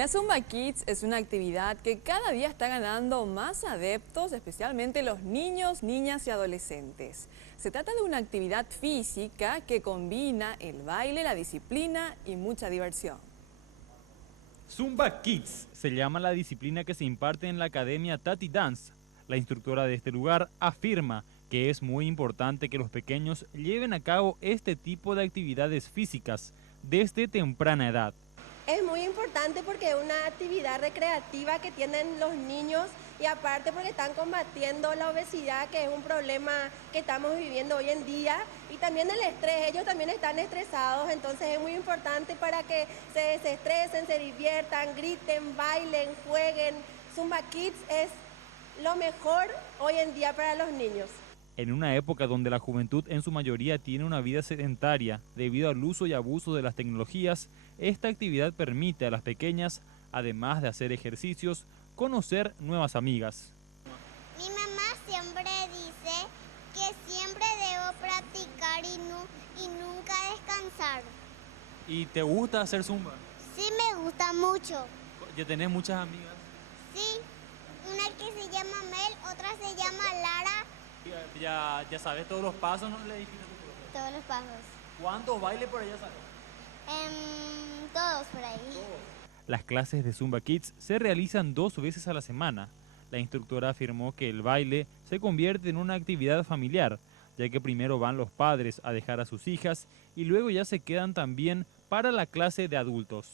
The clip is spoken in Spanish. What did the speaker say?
La Zumba Kids es una actividad que cada día está ganando más adeptos, especialmente los niños, niñas y adolescentes. Se trata de una actividad física que combina el baile, la disciplina y mucha diversión. Zumba Kids se llama la disciplina que se imparte en la Academia Tati Dance. La instructora de este lugar afirma que es muy importante que los pequeños lleven a cabo este tipo de actividades físicas desde temprana edad. Es muy importante porque es una actividad recreativa que tienen los niños y aparte porque están combatiendo la obesidad, que es un problema que estamos viviendo hoy en día, y también el estrés. Ellos también están estresados, entonces es muy importante para que se desestresen, se diviertan, griten, bailen, jueguen. Zumba Kids es lo mejor hoy en día para los niños. En una época donde la juventud en su mayoría tiene una vida sedentaria debido al uso y abuso de las tecnologías, esta actividad permite a las pequeñas, además de hacer ejercicios, conocer nuevas amigas. Mi mamá siempre dice que siempre debo practicar y nunca descansar. ¿Y te gusta hacer zumba? Sí, me gusta mucho. ¿Ya tenés muchas amigas? Sí, una que se llama Mel, otra se llama Lara. ¿Ya sabes todos los pasos, no le dijiste a tu profe? Todos los pasos. ¿Cuántos bailes por allá sabes? Todos por ahí. Las clases de Zumba Kids se realizan 2 veces a la semana. La instructora afirmó que el baile se convierte en una actividad familiar, ya que primero van los padres a dejar a sus hijas y luego ya se quedan también para la clase de adultos.